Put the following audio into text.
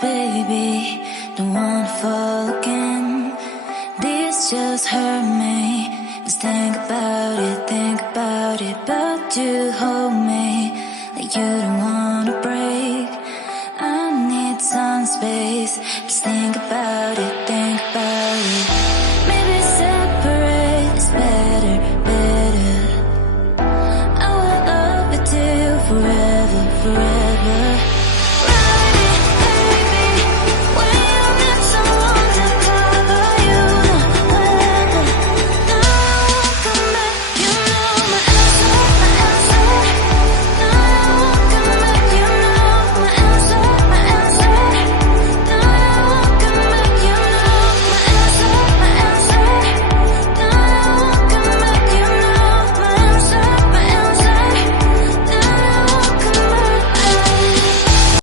baby. Don't wanna fall again. This just hurt me. Just think about it, but you hold me like you don't wanna break. I need some space. Just think about it.